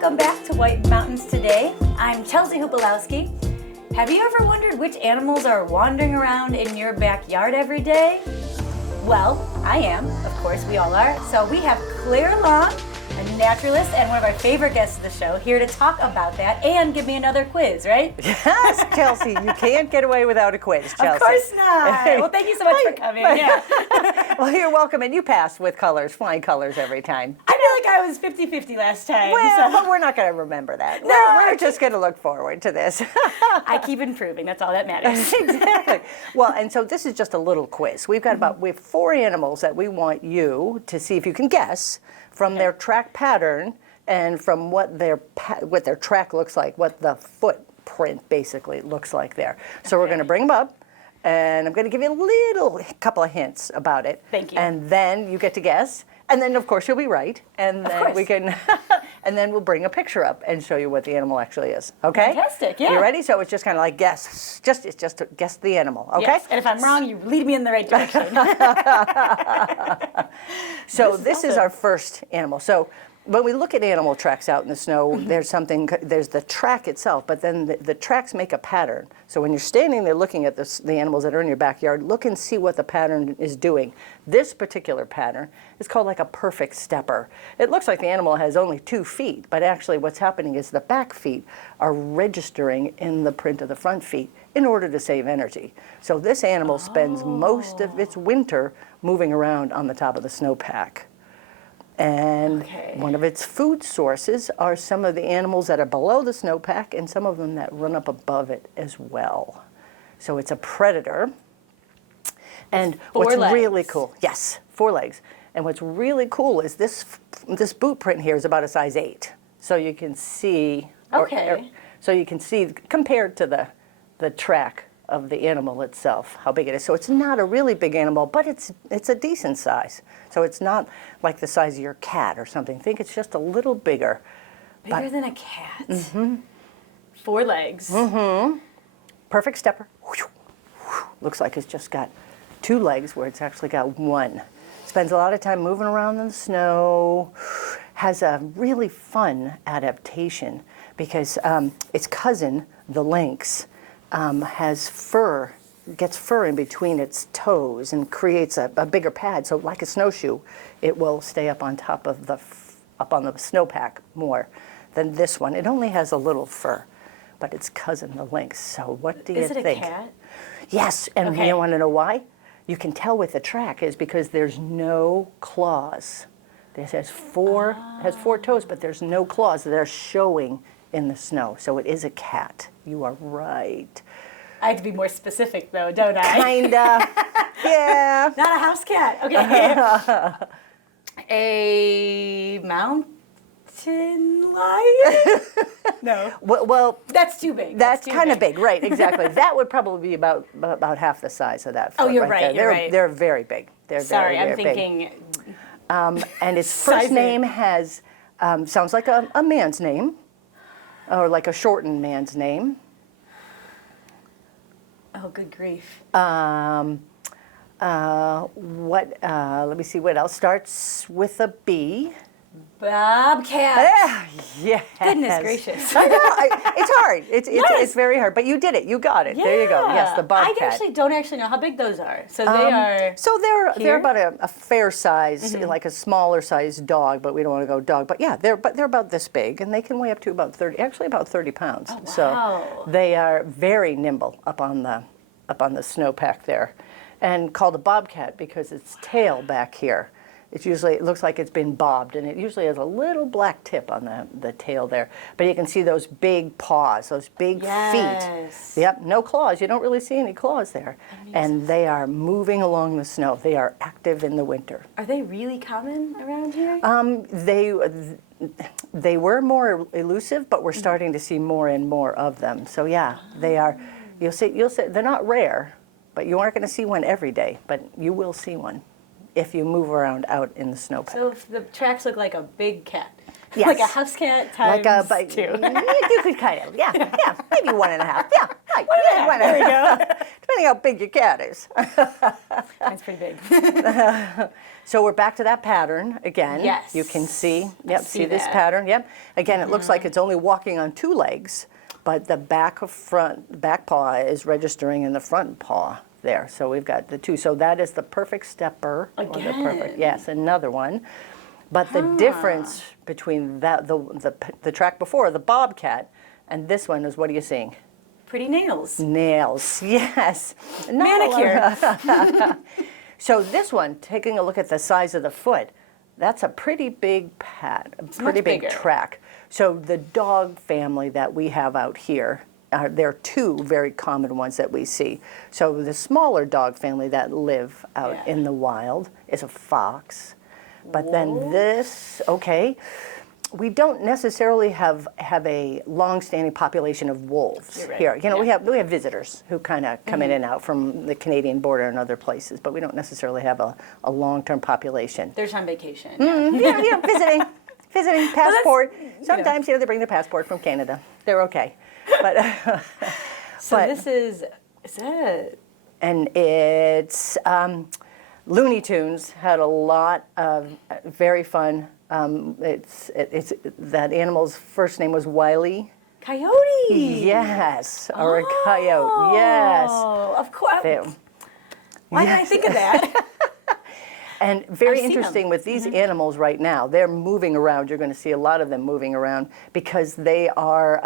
Welcome back to White Mountains Today. I'm Chelsea Hupalowski. Have you ever wondered which animals are wandering around in your backyard every day? Well, I am. Of course, we all are. So we have Clare Long, a naturalist and one of our favorite guests of the show, here to talk about that and give me another quiz, right? Yes, Chelsea, you can't get away without a quiz, Chelsea. Of course not. Well, thank you so much for coming. Yeah. Well, you're welcome, and you passed with colors, flying colors every time. I feel like I was 50-50 last time. Well, so. but we're not going to remember that. No, we're just going to look forward to this. I keep improving. That's all that matters. Exactly. Well, and so this is just a little quiz. We have 4 animals that we want you to see if you can guess from their track pattern and from what their track looks like, what the footprint basically looks like there. So we're going to bring them up, and I'm going to give you a couple of hints about it. Thank you. And then you get to guess, and then of course you'll be right, and then we can, and then we'll bring a picture up and show you what the animal actually is. Okay? Fantastic. Yeah. You ready? So it's just kind of like guess, it's just to guess the animal. Okay? Yes. And if I'm wrong, you lead me in the right direction. So this is our first animal. So when we look at animal tracks out in the snow, there's the track itself, but then the tracks make a pattern. So when you're standing there looking at the animals that are in your backyard, look and see what the pattern is doing. This particular pattern is called like a perfect stepper. It looks like the animal has only 2 feet, but actually what's happening is the back feet are registering in the print of the front feet in order to save energy. So this animal spends most of its winter moving around on the top of the snowpack. And one of its food sources are some of the animals that are below the snowpack and some of them that run up above it as well. So it's a predator. And what's really cool, yes, 4 legs. And what's really cool is this boot print here is about a size 8. So you can see, so you can see compared to the track of the animal itself, how big it is. So it's not a really big animal, but it's a decent size. So it's not like the size of your cat or something. Think it's just a little bigger. Bigger than a cat. Mm-hmm. 4 legs. Mm-hmm. Perfect stepper. Looks like it's just got 2 legs where it's actually got 1. Spends a lot of time moving around in the snow. Has a really fun adaptation because its cousin, the lynx, gets fur in between its toes and creates a bigger pad. So like a snowshoe, it will stay up on top of up on the snowpack more than this one. It only has a little fur, but its cousin, the lynx. So what do you think? Is it a cat? Yes, and you want to know why? You can tell with the track is because there's no claws. This has 4 toes, but there's no claws. They're showing in the snow. So it is a cat. You are right. I have to be more specific, though, don't I? Kinda. Yeah. Not a house cat. Okay. A mountain lion? No. Well, that's too big. That's kind of big, right? Exactly. That would probably be about half the size of that. Oh, you're right. You're right. They're very big. They're Sorry, very, I'm very thinking. Big. And its first name has sounds like a man's name, or like a shortened man's name. Oh, good grief. Let me see what else starts with a B. Bobcat. Yeah. Goodness gracious. I know. It's hard. It's very hard, but you did it. You got it. Yeah. There you go. Yes, the bobcat. I don't actually know how big those are. So they are. So they're about a fair size, like a smaller size dog, but we don't want to go dog. But yeah, they're about this big, and they can weigh up to about 30 pounds. Oh, wow. So they are very nimble up on the snowpack there, and called a bobcat because its tail back here. It looks like it's been bobbed, and it usually has a little black tip on the tail there. But you can see those big paws, those big feet. Yep, no claws. You don't really see any claws there. And they are moving along the snow. They are active in the winter. Are they really common around here? They were more elusive, but we're starting to see more and more of them. So yeah, they are. You'll see. They're not rare, but you aren't going to see one every day. But you will see one if you move around out in the snowpack. So if the tracks look like a big cat. Yes. Like a house cat times 2. You could kind of, yeah, maybe 1.5. Yeah, right. There we go. Depending depending how big your cat is. Mine's pretty big. So we're back to that pattern again. Yes. You can see, yep, see this that. pattern, yep. Again, it looks like it's only walking on 2 legs, but the back paw is registering in the front paw there. So we've got the 2. So that is the perfect stepper. Again. Yes, another one. But the difference between that, the track before, the bobcat, and this one is, what are you seeing? Pretty nails. Nails, yes. Manicure. So this one, taking a look at the size of the foot, that's a pretty big pad, a pretty big bigger. track. So the dog family that we have out here, there are 2 very common ones that we see. So the smaller dog family that live out in the wild is a fox. But then this, okay, we don't necessarily have a long-standing population of wolves here. You know, we have visitors who kind of come in and out from the Canadian border and other places, but we don't necessarily have a long-term population. They're on vacation. Yeah, visiting passport. Sometimes they bring their passport from Canada. They're okay, but so this is that? And it's Looney Tunes had a lot of very fun. It's that animal's first name was Wiley. Coyote. Yes, or a coyote. Yes. Oh, of course. Why did I think of that? And very I've seen interesting them. with these animals right now, they're moving around. You're going to see a lot of them moving around because they are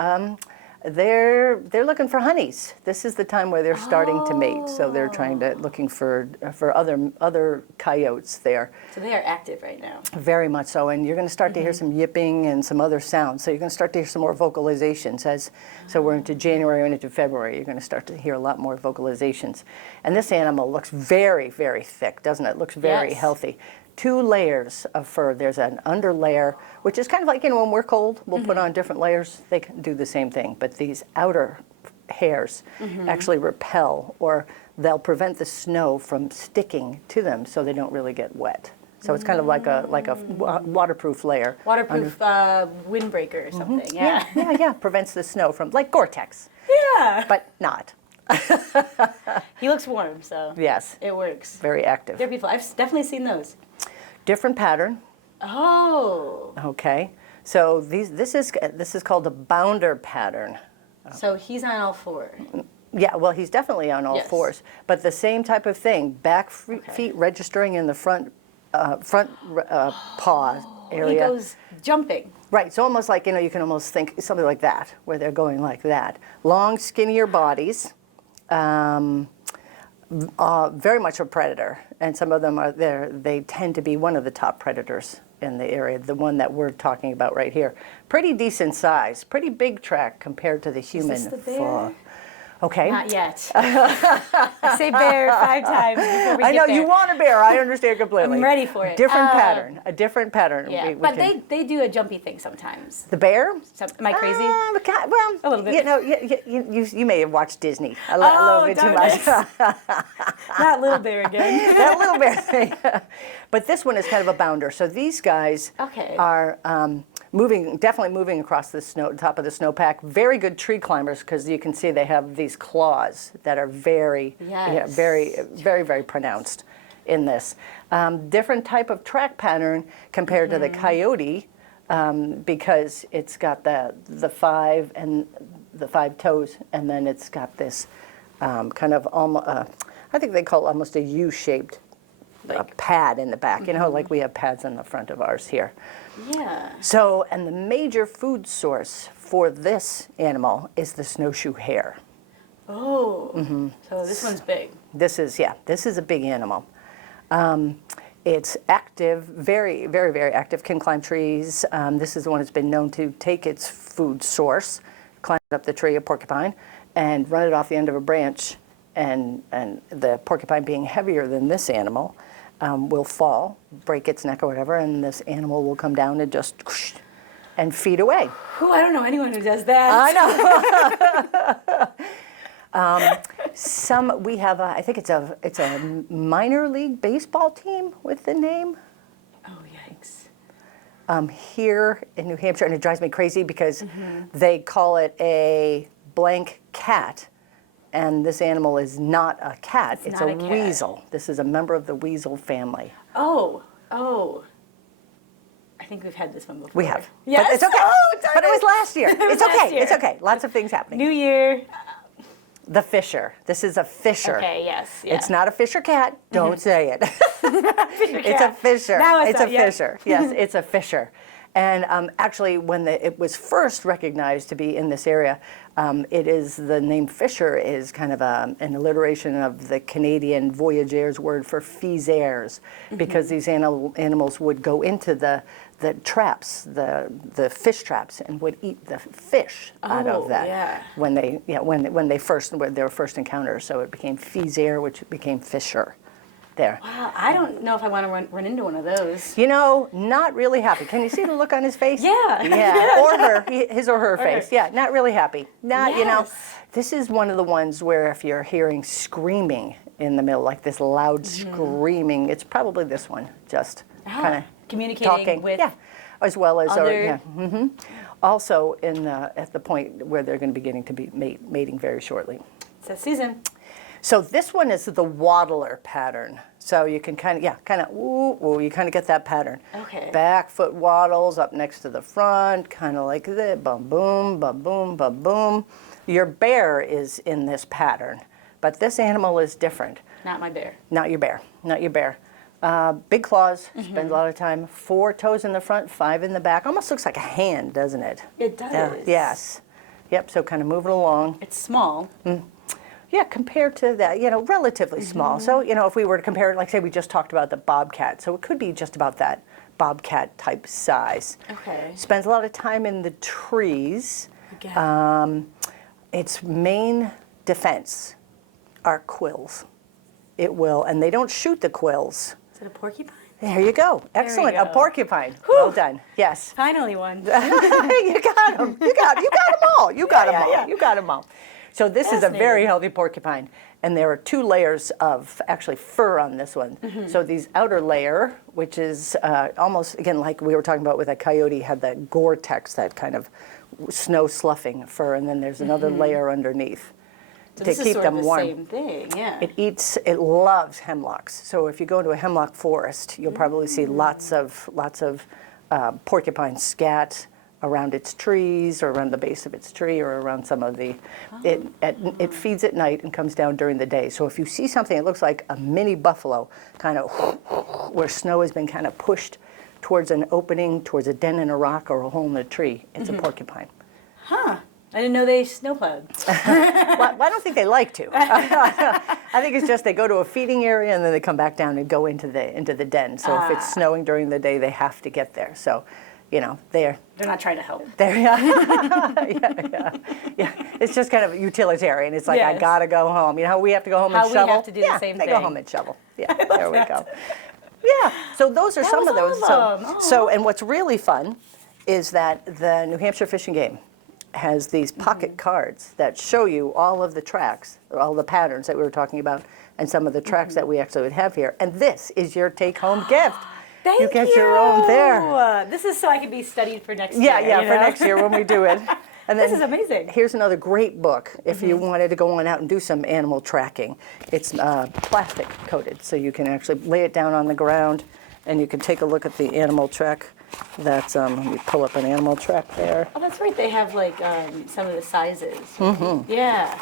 they're looking for honeys. This is the time where they're starting to mate, so they're looking for other coyotes there. So they are active right now. Very much so, and you're going to start to hear some yipping and some other sounds. So you're going to start to hear some more vocalizations so we're into January and into February. You're going to start to hear a lot more vocalizations. And this animal looks very, very thick, doesn't it? It looks very healthy. 2 layers of fur. There's an under layer, which is kind of like, when we're cold, we'll put on different layers. They can do the same thing, but these outer hairs actually repel, or they'll prevent the snow from sticking to them so they don't really get wet. So it's kind of like a waterproof layer. Waterproof windbreaker or something. Yeah. Prevents the snow from, like Gore-Tex. Yeah. But not. He looks warm, so Yes. it works. Very active. They're beautiful. I've definitely seen those. Different pattern. Oh. Okay. So this is called a bounder pattern. So he's on all 4. Yeah, well, he's definitely on all 4s, but the same type of thing. Back feet registering in the front paw area. He goes jumping. Right. So almost like, you can almost think something like that, where they're going like that. Long, skinnier bodies. Very much a predator, and some of them are there. They tend to be one of the top predators in the area. The one that we're talking about right here, pretty decent size, pretty big track compared to the human. Is this the bear? Okay. Not yet. I say bear 5 times before we I get know there. you want a bear. I understand completely. I'm ready for it. Different pattern. A different pattern. Yeah, but they do a jumpy thing sometimes. The bear? Am I crazy? Well, a little bit. You may have watched Disney a little bit too much. Not Little Bear again. That little bear thing. But this one is kind of a bounder. So these guys are definitely moving across the top of the snowpack. Very good tree climbers, because you can see they have these claws that are very, very, very, very pronounced in this. Different type of track pattern compared to the coyote, because it's got the 5 and the 5 toes, and then it's got this kind of almost, I think they call it almost a U-shaped pad in the back. Like we have pads in the front of ours here. Yeah. So, and the major food source for this animal is the snowshoe hare. Oh. So this one's big. This is a big animal. It's active, very, very, very active, can climb trees. This is the one that's been known to take its food source, climb up the tree, a porcupine, and run it off the end of a branch. And the porcupine, being heavier than this animal, will fall, break its neck or whatever, and this animal will come down and just and feed away. Oh, I don't know anyone who does that. I know. We have I think it's a minor league baseball team with the name. Oh, yikes. Here in New Hampshire, and it drives me crazy because they call it a blank cat, and this animal is not a cat. It's not a a cat. weasel. This is a member of the weasel family. Oh. I think we've had this one before. We have. Yes. But it's okay. Oh, darn but it was it. last year. It was It's okay. last year. It's okay. Lots of things happening. New year. The fisher. This is a fisher. Okay, yes. Yeah. It's not a fisher cat. Don't say it. It's a fisher. Now I It's saw a it, yeah. fisher. Yes, it's a fisher. And actually, when it was first recognized to be in this area, the name fisher is kind of an alliteration of the Canadian voyageurs word for fiseurs, because these animals would go into the traps, the fish traps, and would eat the fish out of that yeah. when they were first encountered. So it became fiseur, which became fisher. There. Wow, I don't know if I want to run into one of those. You know, not really happy. Can you see the look on his face? Yeah. Yeah. Or his or her face. Yeah, not really happy. Not, you know, Yes. this is one of the ones where if you're hearing screaming in the middle, like this loud screaming, it's probably this one, just kind of communicating talking. with yeah. As well as, other... also at the point where they're going to be getting to be mating very shortly. It's that season. So this one is the waddler pattern. So you can kind of, you kind of get that pattern. Okay. Back foot waddles up next to the front, kind of like this, bum boom, bum boom, bum boom. Your bear is in this pattern, but this animal is different. Not my bear. Not your bear, not your bear. Big claws, spends a lot of time, 4 toes in the front, 5 in the back. Almost looks like a hand, doesn't it? It does. Yeah, yes. Yep, so kind of moving along. It's small. Yeah, compared to that, relatively small. So, if we were to compare it, like say we just talked about the bobcat, so it could be just about that bobcat type size. Okay. Spends a lot of time in the trees. Again. Its main defense are quills. It will, and they don't shoot the quills. Is it a porcupine? There you go. Excellent. A go. porcupine. Well done. Yes. Finally one. You got them. You got them all. You got them all. yeah. You got them all. So this is a very healthy porcupine, and there are 2 layers of actually fur on this one. So these outer layer, which is almost, again, like we were talking about with a coyote, had that Gore-Tex, that kind of snow sloughing fur, and then there's another layer underneath So to this is keep sort them of the warm. same thing, yeah. It loves hemlocks. So if you go into a hemlock forest, you'll probably see lots of porcupine scat around its trees, or around the base of its tree, or around some of the. It feeds at night and comes down during the day. So if you see something that looks like a mini buffalo, kind of where snow has been kind of pushed towards an opening, towards a dent in a rock or a hole in a tree, it's a porcupine. Huh. I didn't know they snowplowed. Well, I don't think they like to. I think it's just they go to a feeding area and then they come back down and go into the den. So if it's snowing during the day, they have to get there. So, they're not trying to help. Yeah. It's just kind of utilitarian. It's like, I Yes. gotta go home. You know how we have to go home and How we shovel? have to do the same they thing. go home and shovel. Yeah, there we go. Yeah, so those are some of those. awesome. So, and what's really fun is that the New Hampshire Fish and Game has these pocket cards that show you all of the tracks, or all the patterns that we were talking about, and some of the tracks that we actually would have here. And this is your take-home gift. Thank you. You get your own there. This is so I can be studied for next Yeah, year. yeah, you for know? next year when we do it. And then This is amazing. Here's another great book if you wanted to go on out and do some animal tracking. It's plastic coated, so you can actually lay it down on the ground and you can take a look at the animal track. That's, let me pull up an animal track there. Oh, that's right. They have like some of the sizes. Yeah.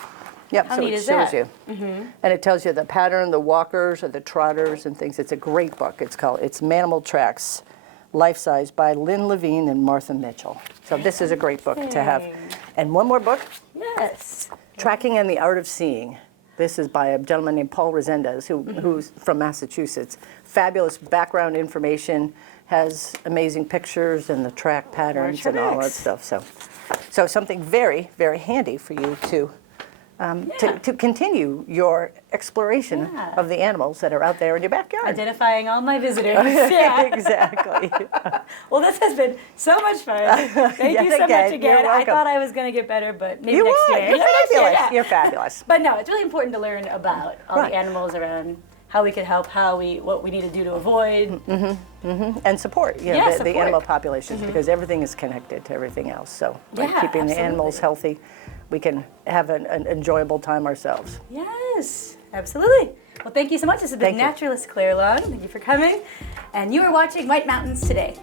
Yep, How so neat it is shows that? you. And it tells you the pattern, the walkers or the trotters and things. It's a great book. It's Manimal Tracks, Life Size by Lynn Levine and Martha Mitchell. So this is a great book to have. And one more book, Yes. Tracking and the Art of Seeing. This is by a gentleman named Paul Resendez, who's from Massachusetts. Fabulous background information, has amazing pictures and the track patterns and all that stuff. So something very, very handy for you to continue your exploration of the animals that are out there in your backyard. Identifying all my visitors. Yeah. Exactly. Well, this has been so much fun. Thank Yes, you so again. much again. You're I welcome. thought I was going to get better, but maybe You next would. year. You're Maybe next year, fabulous. yeah. You're fabulous. But no, it's really important to learn about all Right. the animals around, how we could help, what we need to do to avoid. And support, Yeah, the support. animal populations, because everything is connected to everything else. So by Yeah, keeping the animals absolutely. healthy, we can have an enjoyable time ourselves. Yes, absolutely. Well, thank you so much. This has been Thank you. Naturalist Clare Long. Thank you for coming. And you are watching White Mountains Today.